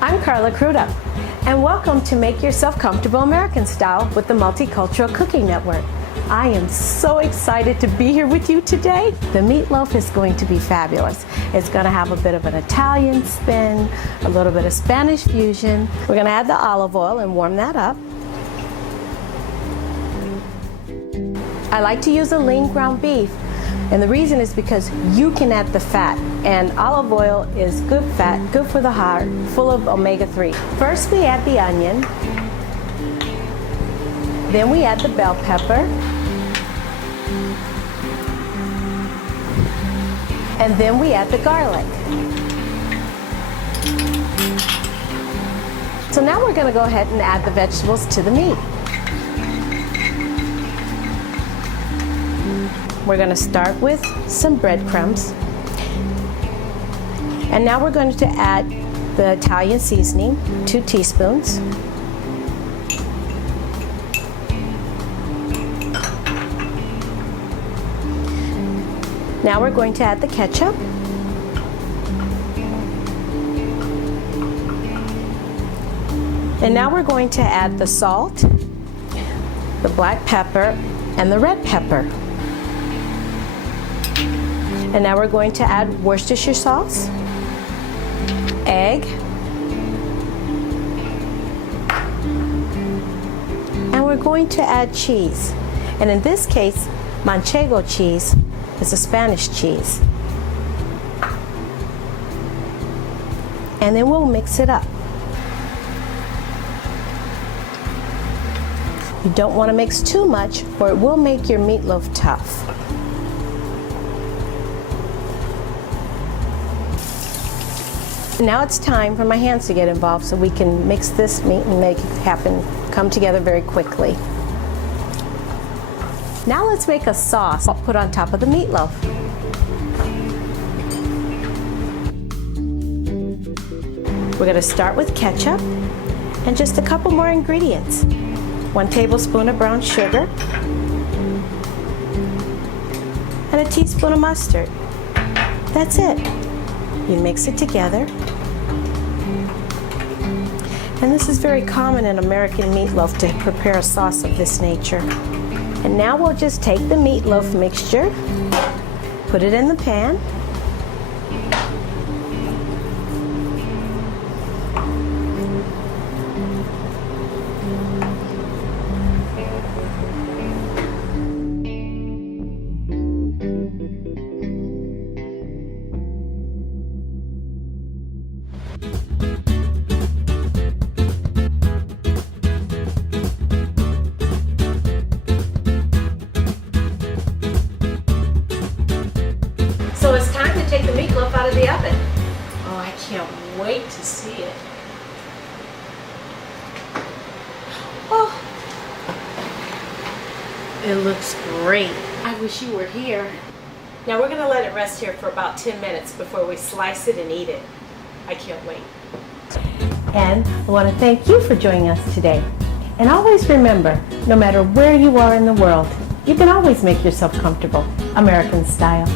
I'm Carla Crudup, and welcome to Make Yourself Comfortable American Style with the Multicultural Cooking Network. I am so excited to be here with you today. The meatloaf is going to be fabulous. It's going to have a bit of an Italian spin, a little bit of Spanish fusion. We're going to add the olive oil and warm that up. I like to use a lean ground beef, and the reason is because you can add the fat, and olive oil is good fat, good for the heart, full of omega-3. First we add the onion, then we add the bell pepper, and then we add the garlic. So now we're going to go ahead and add the vegetables to the meat. We're going to start with some breadcrumbs. And now we're going to add the Italian seasoning, 2 teaspoons. Now we're going to add the ketchup. And now we're going to add the salt, the black pepper, and the red pepper. And now we're going to add Worcestershire sauce, egg, and we're going to add cheese. And in this case, Manchego cheese is a Spanish cheese. And then we'll mix it up. You don't want to mix too much, or it will make your meatloaf tough. Now it's time for my hands to get involved so we can mix this meat and make it happen, come together very quickly. Now let's make a sauce I'll put on top of the meatloaf. We're going to start with ketchup and just a couple more ingredients. 1 tablespoon of brown sugar and a teaspoon of mustard. That's it. You mix it together. And this is very common in American meatloaf to prepare a sauce of this nature. And now we'll just take the meatloaf mixture, put it in the pan, so it's time to take the meatloaf out of the oven. Oh, I can't wait to see it. Oh, it looks great. I wish you were here. Now we're going to let it rest here for about 10 minutes before we slice it and eat it. I can't wait. And I want to thank you for joining us today. And always remember, no matter where you are in the world, you can always make yourself comfortable, American style.